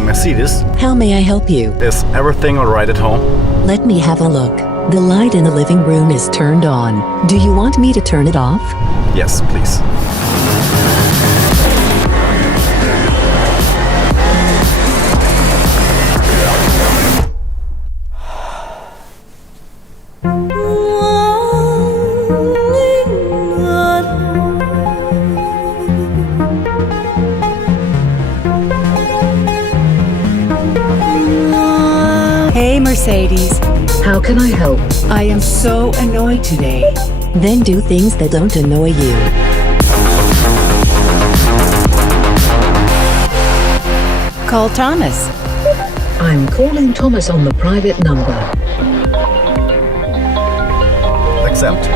Mercedes. How may I help you? Is everything alright at home? Let me have a look. The light in the living room is turned on. Do you want me to turn it off? Yes, please. Hey, Mercedes. How can I help? I am so annoyed today. Then do things that don't annoy you. Call Thomas. I'm calling Thomas on the private number. Accept.